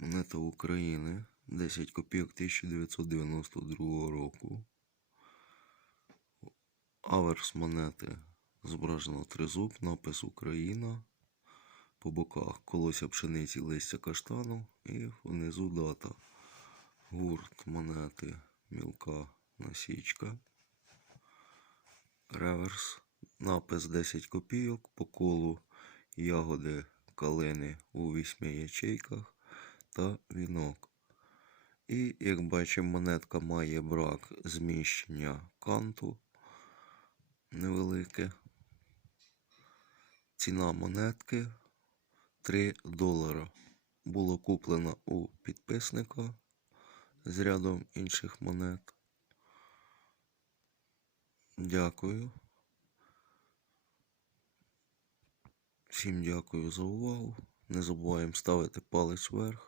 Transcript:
Монета України 10 копійок 1992 року. Аверс монети зображено тризуб, напис Україна. По боках колося пшениці, листя каштану і внизу дата. Гурт монети мілка насічка. Реверс. Напис 10 копійок по колу ягоди калини у вісьми ячейках та вінок. І, як бачимо, монетка має брак зміщення канту невелике. Ціна монетки 3 долара. Було куплено у підписника з рядом інших монет. Дякую. Всім дякую за увагу. Не забуваємо ставити палець вверх.